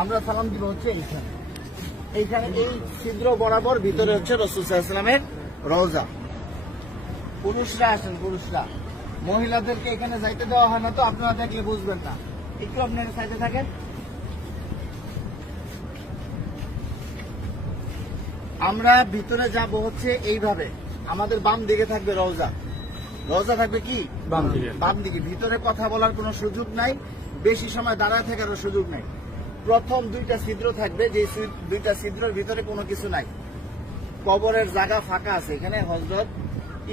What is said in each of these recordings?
আমরা সালাম দিব হচ্ছে এইখানে। এইখানে এই ছিদ্র বরাবর ভিতরে হচ্ছে রাসূল সাল্লাল্লাহু আলাইহি ওয়াসাল্লামের রওজা। পুরুষরা আসেন, পুরুষরা, মহিলাদেরকে এখানে যাইতে দেওয়া হয় না, তো আপনারা দেখলে বুঝবেন না। একটু আপনারা সাইডে থাকেন। আমরা ভিতরে যাব হচ্ছে এইভাবে, আমাদের বাম দিকে থাকবে রওজা। রওজা থাকবে কি বাম দিকে। ভিতরে কথা বলার কোনো সুযোগ নাই, বেশি সময় দাঁড়ায় থাকারও সুযোগ নাই। প্রথম দুইটা ছিদ্র থাকবে, যে দুইটা ছিদ্রের ভিতরে কোনো কিছু নাই। কবরের জায়গা ফাঁকা আছে, এখানে হযরত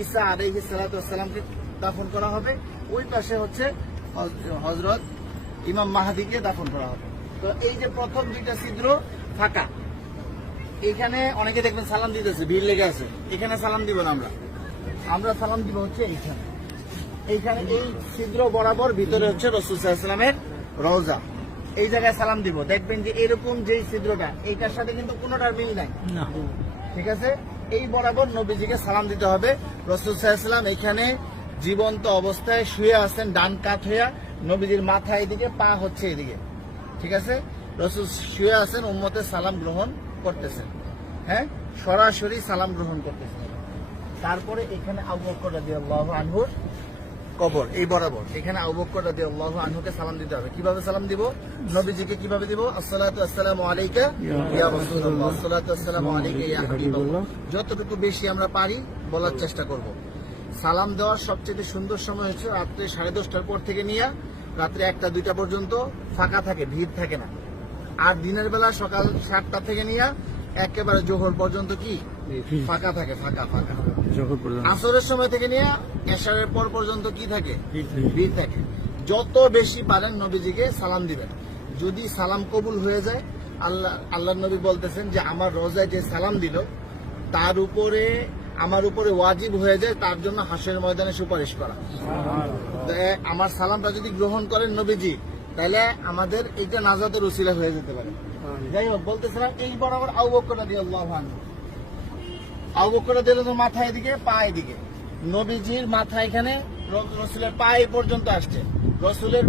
ঈসা আলাইহিস সালাতু ওয়াস সালামকে দাফন করা হবে। ওই পাশে হচ্ছে হযরত ইমাম মাহদিকে দাফন করা হবে। তো এই যে প্রথম দুইটা ছিদ্র ফাঁকা, এখানে অনেকে দেখবেন সালাম দিতেছে, ভিড় লেগে আছে। এখানে সালাম দিব না, আমরা সালাম দিব হচ্ছে এইখানে। এইখানে এই ছিদ্র বরাবর ভিতরে হচ্ছে রাসূল সাল্লাল্লাহু আলাইহি ওয়াসাল্লামের রওজা। এই জায়গায় সালাম দিব, দেখবেন যে এরকম যেই ছিদ্রটা, এইটার সাথে কিন্তু কোনোটার মিল নাই, ঠিক আছে। এই বরাবর নবীজিকে সালাম দিতে হবে। রাসূল সাল্লাল্লাহু আলাইহি ওয়াসাল্লাম এখানে জীবন্ত অবস্থায় শুয়ে আছেন, ডান কাত হইয়া, নবীজির মাথা এদিকে, পা হচ্ছে এদিকে, ঠিক আছে। রাসূল শুয়ে আছেন, উম্মতের সালাম গ্রহণ করতেছেন, হ্যাঁ, সরাসরি সালাম গ্রহণ করতেছেন। তারপরে এখানে আবু বকর রাদিয়াল্লাহু আনহুর কবর, এই বরাবর এখানে আবু বকর রাদিয়াল্লাহু আনহুকে সালাম দিতে হবে। কিভাবে সালাম দিব? নবীজিকে কিভাবে দিব? আসসালাতু আসসালামু আলাইকা ইয়া রাসূলুল্লাহ, আসসালাতু আসসালামু আলাইকা ইয়া হাবিবাল্লাহ। যতটুকু বেশি আমরা পারি বলার চেষ্টা করব। সালাম দেওয়ার সবচেয়ে সুন্দর সময় হচ্ছে রাত্রে 10:30টার পর থেকে নিয়ে রাত্রে 1টা-2টা পর্যন্ত ফাঁকা থাকে, ভিড় থাকে না। আর দিনের বেলা সকাল 7টা থেকে নিয়ে একেবারে জোহর পর্যন্ত কি ফাঁকা থাকে, ফাঁকা। আসরের সময় থেকে নিয়ে এশারের পর পর্যন্ত কি থাকে? ভিড় থাকে। যত বেশি পারেন নবীজিকে সালাম দিবেন। যদি সালাম কবুল হয়ে যায়, আল্লাহ নবী বলতেছেন যে আমার রওজায় যে সালাম দিল তার উপরে, আমার উপরে ওয়াজিব হয়ে যায় তার জন্য হাসরের ময়দানে সুপারিশ করা। আমার সালামটা যদি গ্রহণ করেন নবীজি, তাহলে আমাদের এইটা নাজাতের উসিলা হয়ে যেতে পারে। যাই হোক, বলতেছিলাম এই বরাবর আবু বকর রাদিয়াল্লাহু আনহু, আবু বকর রাদিয়াল্লাহু আনহু মাথা এদিকে, পা এদিকে। নবীজির মাথা এখানে, রসুলের পা এই পর্যন্ত আসছে। রসুলের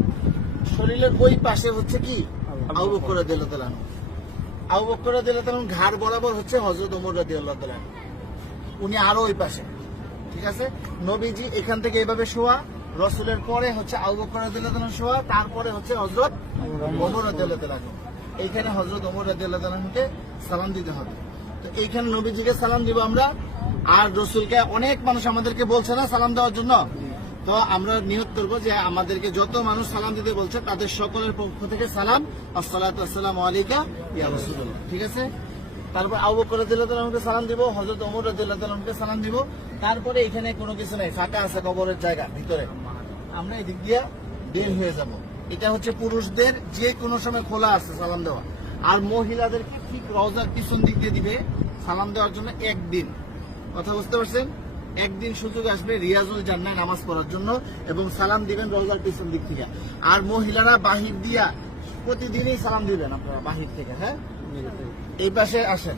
শরীরের ওই পাশে হচ্ছে কি আবু বকর রাদিয়াল্লাহু আনহু। আবু বকর রাদিয়াল্লাহু আনহু ঘাড় বরাবর হচ্ছে হযরত ওমর রাদিয়াল্লাহু আনহু, উনি আরো ওই পাশে, ঠিক আছে। নবীজি এখান থেকে এইভাবে শোয়া, রসুলের পরে হচ্ছে আবু বকর রাদিয়াল্লাহু আনহু শোয়া, তারপরে হচ্ছে হযরত ওমর রাদিয়াল্লাহু আনহু। এইখানে হযরত ওমর রাদিয়াল্লাহু আনহুকে সালাম দিতে হবে। তো এইখানে নবীজিকে সালাম দিব আমরা। আর রসুলকে অনেক মানুষ আমাদেরকে বলছে না সালাম দেওয়ার জন্য, তো আমরা নিয়ত করবো যে আমাদেরকে যত মানুষ সালাম দিতে বলছে তাদের সকলের পক্ষ থেকে সালাম, আসসালাতু আসসালামু আলাইকা ইয়া রাসূলুল্লাহ, ঠিক আছে। তারপর আবু বকর রাদিয়াল্লাহু আনহুকে সালাম দিব, হযরত ওমর রাদিয়াল্লাহু আনহুকে সালাম দিব। তারপরে এখানে কোনো কিছু নাই, ফাঁকা আছে কবরের জায়গা ভিতরে, আমরা এদিক দিয়ে বের হয়ে যাব। এটা হচ্ছে পুরুষদের যে কোনো সময় খোলা আছে সালাম দেওয়া। আর মহিলাদেরকে ঠিক রওজার পিছন দিক দিয়ে দিবে সালাম দেওয়ার জন্য একদিন। কথা বুঝতে পারছেন? একদিন সুযোগ আসবে রিয়াজুল জান্নাহ নামাজ পড়ার জন্য, এবং সালাম দিবেন রওজার পিছন দিক থেকে। আর মহিলারা বাহির দিয়া প্রতিদিনই সালাম দিবেন আপনারা বাহির থেকে, হ্যাঁ। এই পাশে আসেন।